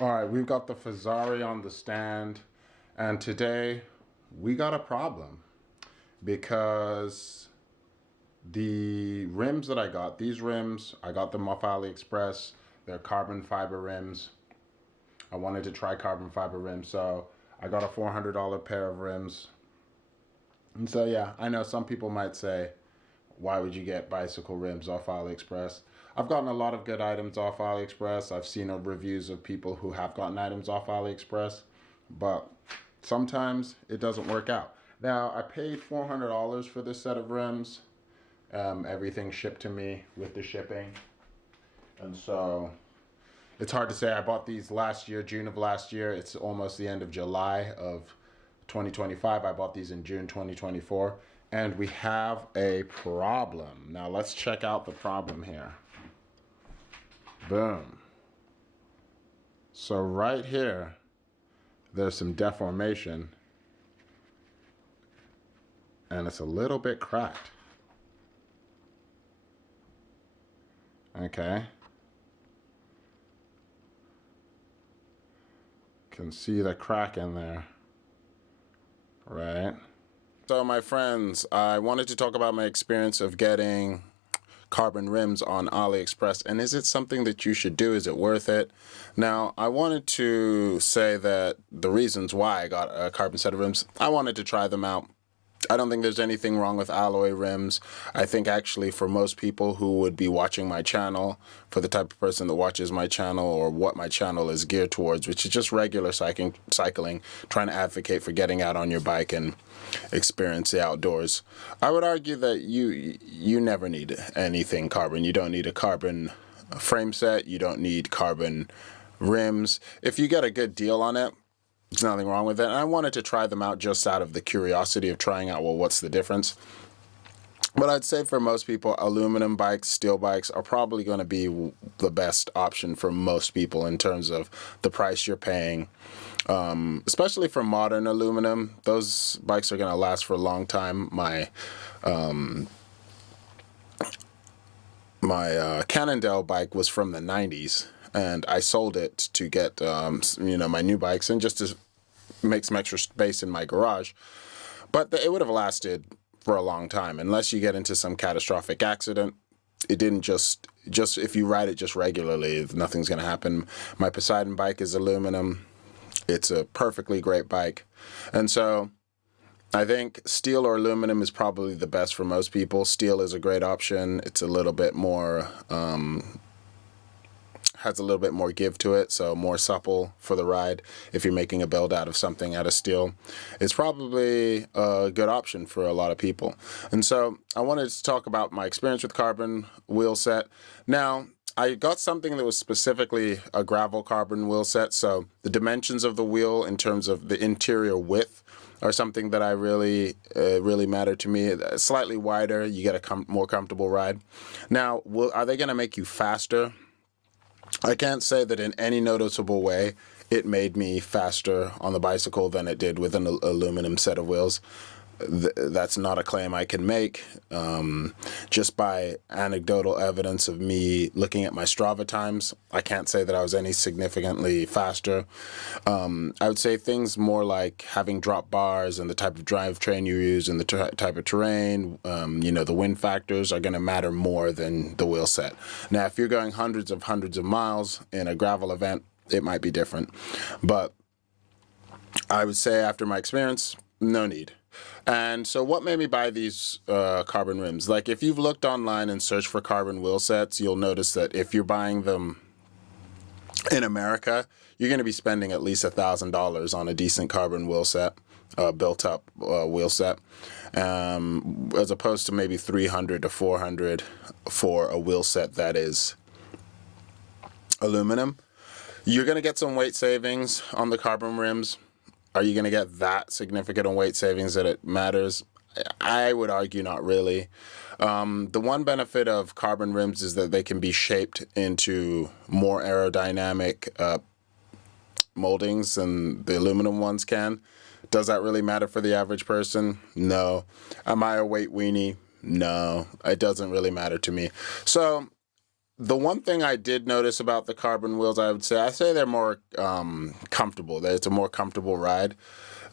All right, we've got the Fazari on the stand, and today we got a problem because the rims that I got, these rims, I got them off AliExpress. They're carbon fiber rims. I wanted to try carbon fiber rims, so I got a $400 pair of rims. And so, yeah, I know some people might say, why would you get bicycle rims off AliExpress? I've gotten a lot of good items off AliExpress. I've seen reviews of people who have gotten items off AliExpress, but sometimes it doesn't work out. Now, I paid $400 for this set of rims. Everything shipped to me with the shipping. And so it's hard to say. I bought these last year, June of last year. It's almost the end of July of 2025. I bought these in June 2024. And we have a problem. Now let's check out the problem here. Boom. So right here, there's some deformation. And it's a little bit cracked. Okay. Can see the crack in there. Right. So my friends, I wanted to talk about my experience of getting carbon rims on AliExpress, and is it something that you should do? Is it worth it? Now, I wanted to say that the reasons why I got a carbon set of rims, I wanted to try them out. I don't think there's anything wrong with alloy rims. I think actually for most people who would be watching my channel, for the type of person that watches my channel or what my channel is geared towards, which is just regular cycling, trying to advocate for getting out on your bike and experience the outdoors. I would argue that you never need anything carbon. You don't need a carbon frame set. You don't need carbon rims. If you get a good deal on it, there's nothing wrong with it. And I wanted to try them out just out of the curiosity of trying out, well, what's the difference? But I'd say for most people, aluminum bikes, steel bikes are probably going to be the best option for most people in terms of the price you're paying. Especially for modern aluminum, those bikes are going to last for a long time. My Cannondale bike was from the 90s, and I sold it to get my new bikes and just to make some extra space in my garage. But it would have lasted for a long time unless you get into some catastrophic accident. It didn't just if you ride it just regularly, nothing's going to happen. My Poseidon bike is aluminum. It's a perfectly great bike. And so I think steel or aluminum is probably the best for most people. Steel is a great option. It's a little bit more, has a little bit more give to it, so more supple for the ride. If you're making a build out of something out of steel, it's probably a good option for a lot of people. And so I wanted to talk about my experience with carbon wheel set. Now, I got something that was specifically a gravel carbon wheel set, so the dimensions of the wheel in terms of the interior width are something that I really matter to me. Slightly wider, you get a more comfortable ride. Now, are they going to make you faster? I can't say that in any noticeable way it made me faster on the bicycle than it did with an aluminum set of wheels. That's not a claim I can make. Just by anecdotal evidence of me looking at my Strava times, I can't say that I was any significantly faster. I would say things more like having drop bars and the type of drivetrain you use and the type of terrain, the wind factors are going to matter more than the wheel set. Now, if you're going hundreds of miles in a gravel event, it might be different. But I would say after my experience, no need. And so what made me buy these carbon rims? Like if you've looked online and searched for carbon wheel sets, you'll notice that if you're buying them in America, you're going to be spending at least $1,000 on a decent carbon wheel set, built up wheel set, as opposed to maybe $300 to $400 for a wheel set that is aluminum. You're going to get some weight savings on the carbon rims. Are you going to get that significant on weight savings that it matters? I would argue not really. The one benefit of carbon rims is that they can be shaped into more aerodynamic moldings than the aluminum ones can. Does that really matter for the average person? No. Am I a weight weenie? No. It doesn't really matter to me. So the one thing I did notice about the carbon wheels, I say they're more comfortable. That it's a more comfortable ride,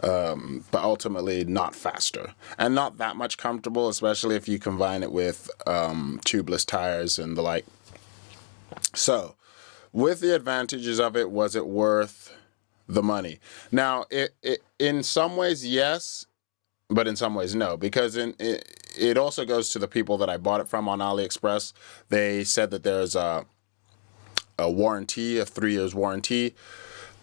but ultimately not faster and not that much comfortable, especially if you combine it with tubeless tires and the like. So, with the advantages of it, was it worth the money? Now, it in some ways yes, but in some ways no, because it also goes to the people that I bought it from on AliExpress. They said that there's a warranty, a 3 years warranty,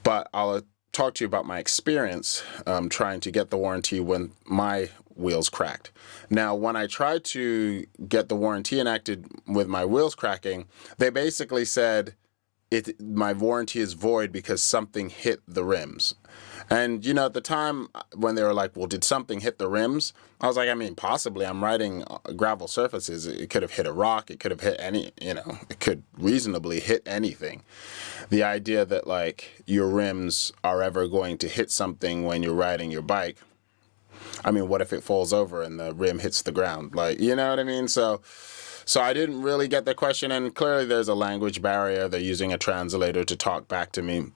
but I'll talk to you about my experience trying to get the warranty when my wheels cracked. Now, when I tried to get the warranty enacted with my wheels cracking, they basically said my warranty is void because something hit the rims. And, you know, at the time when they were like, well, did something hit the rims? I was like, I mean, possibly. I'm riding gravel surfaces. It could have hit a rock. It could have hit it could reasonably hit anything. The idea that, like, your rims are ever going to hit something when you're riding your bike. I mean, what if it falls over and the rim hits the ground? Like, you know what I mean? So I didn't really get the question. And clearly there's a language barrier. They're using a translator to talk back to me.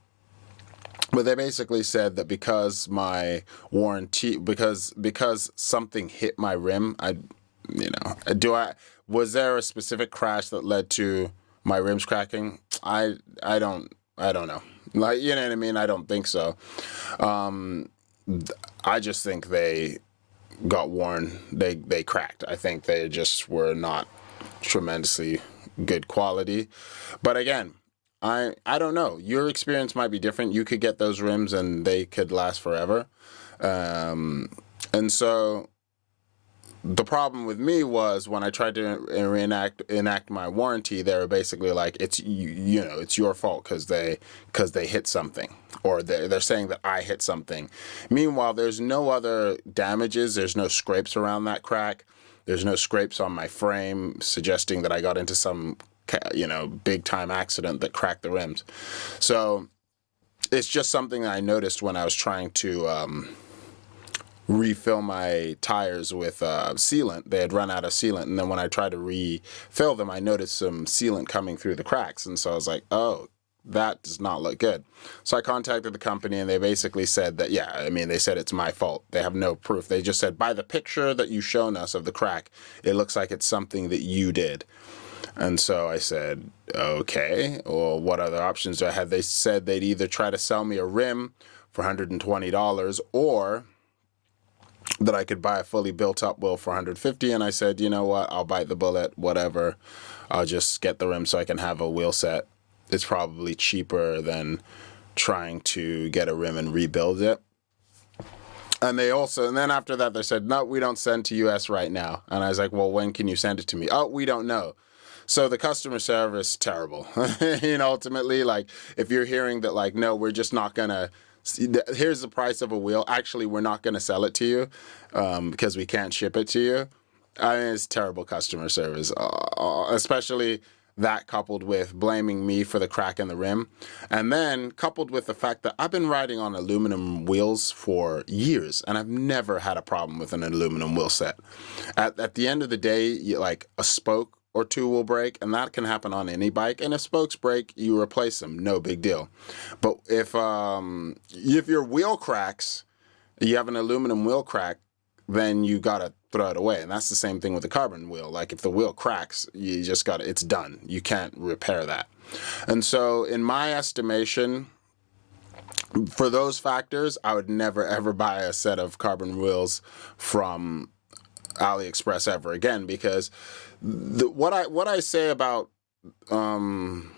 But they basically said that because my warranty, because something hit my rim, was there a specific crash that led to my rims cracking? I don't know. Like, you know what I mean? I don't think so. I just think they got worn. They cracked. I think they just were not tremendously good quality. But again, I don't know. Your experience might be different. You could get those rims and they could last forever. And so the problem with me was when I tried to enact my warranty, they were basically like, it's it's your fault because they hit something, or they're saying that I hit something. Meanwhile, there's no other damages. There's no scrapes around that crack. There's no scrapes on my frame suggesting that I got into some big time accident that cracked the rims. So it's just something that I noticed when I was trying to refill my tires with sealant. They had run out of sealant, and then when I tried to refill them, I noticed some sealant coming through the cracks, and so I was like, oh, that does not look good. So I contacted the company, and they basically said that, they said it's my fault. They have no proof. They just said, by the picture that you've shown us of the crack, it looks like it's something that you did. And so I said, okay, well, what other options do I have? They said they'd either try to sell me a rim for $120 or that I could buy a fully built up wheel for $150. And I said, you know what, I'll bite the bullet, whatever. I'll just get the rim so I can have a wheel set. It's probably cheaper than trying to get a rim and rebuild it. And then after that, they said, no, we don't send to US right now. And I was like, well, when can you send it to me? Oh, we don't know. So the customer service, terrible. Ultimately, like, if you're hearing that, like, no, we're just not going to, here's the price of a wheel. Actually, we're not going to sell it to you because we can't ship it to you. I mean, it's terrible customer service, especially that coupled with blaming me for the crack in the rim. And then coupled with the fact that I've been riding on aluminum wheels for years, and I've never had a problem with an aluminum wheel set. At the end of the day, like, a spoke or two will break, and that can happen on any bike. And if spokes break, you replace them, no big deal. But if your wheel cracks, you have an aluminum wheel crack, then you gotta throw it away. And that's the same thing with the carbon wheel. Like, if the wheel cracks, you just it's done. You can't repair that. And so in my estimation, for those factors, I would never ever buy a set of carbon wheels from AliExpress ever again, because what I say about buying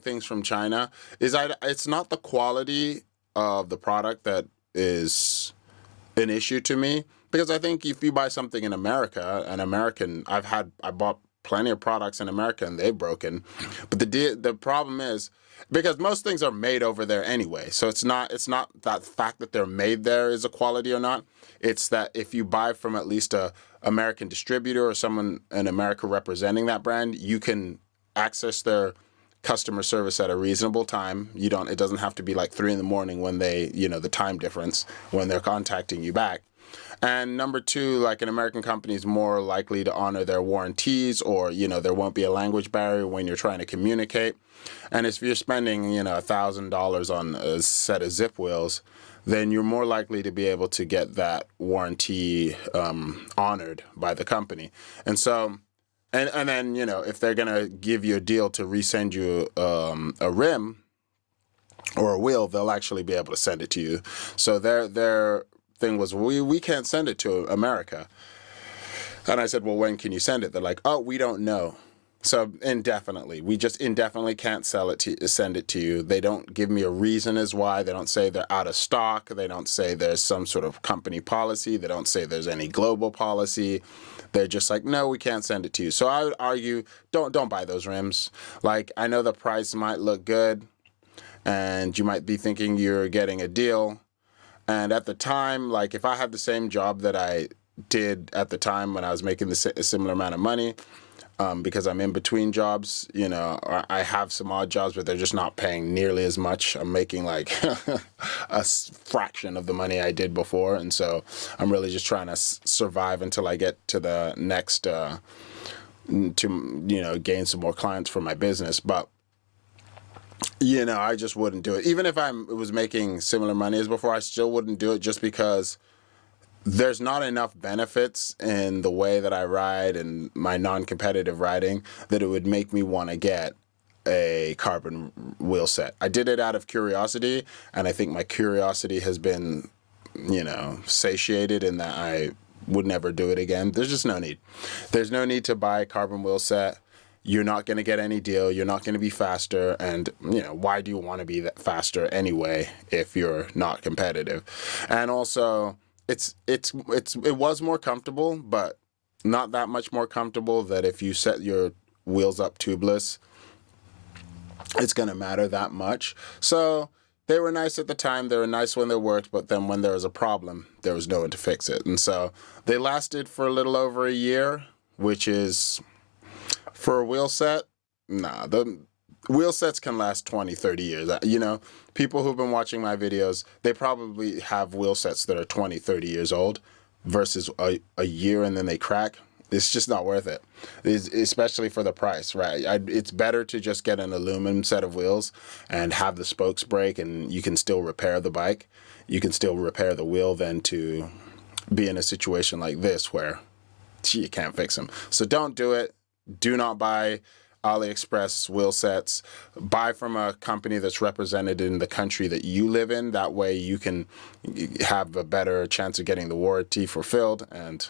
things from China is it's not the quality of the product that is an issue to me, because I think if you buy something in America, I bought plenty of products in America and they've broken, but the problem is, because most things are made over there anyway, so it's not that fact that they're made there is a quality or not. It's that if you buy from at least a American distributor or someone in America representing that brand, you can access their customer service at a reasonable time. It doesn't have to be like 3 a.m. when they, the time difference when they're contacting you back. And number two, like an American company is more likely to honor their warranties, or, there won't be a language barrier when you're trying to communicate. And if you're spending, $1,000 on a set of zip wheels, then you're more likely to be able to get that warranty honored by the company. And so, and then, if they're going to give you a deal to resend you a rim or a wheel, they'll actually be able to send it to you. So their thing was, we can't send it to America. And I said, well, when can you send it? They're like, oh, we don't know. So indefinitely, we just indefinitely can't send it to you. They don't give me a reason as why. They don't say they're out of stock. They don't say there's some sort of company policy. They don't say there's any global policy. They're just like, no, we can't send it to you. So I would argue, don't buy those rims. Like, I know the price might look good, and you might be thinking you're getting a deal. And at the time, like, if I had the same job that I did at the time when I was making a similar amount of money, because I'm in between jobs, I have some odd jobs, but they're just not paying nearly as much. I'm making like a fraction of the money I did before. And so I'm really just trying to survive until I get to the next, to gain some more clients for my business. But, I just wouldn't do it. Even if I was making similar money as before, I still wouldn't do it, just because there's not enough benefits in the way that I ride and my non-competitive riding that it would make me want to get a carbon wheel set. I did it out of curiosity, and I think my curiosity has been, satiated in that I would never do it again. There's just no need. There's no need to buy a carbon wheel set. You're not going to get any deal. You're not going to be faster. And, why do you want to be that faster anyway if you're not competitive? And also, it was more comfortable, but not that much more comfortable that if you set your wheels up tubeless, it's going to matter that much. So they were nice at the time. They were nice when they worked, but then when there was a problem, there was no one to fix it. And so they lasted for a little over a year, which is, for a wheel set, the wheel sets can last 20, 30 years. People who've been watching my videos, they probably have wheel sets that are 20, 30 years old versus a year and then they crack. It's just not worth it, especially for the price, right? It's better to just get an aluminum set of wheels and have the spokes break and you can still repair the bike. You can still repair the wheel than to be in a situation like this where you can't fix them. So don't do it. Do not buy AliExpress wheel sets. Buy from a company that's represented in the country that you live in. That way you can have a better chance of getting the warranty fulfilled. And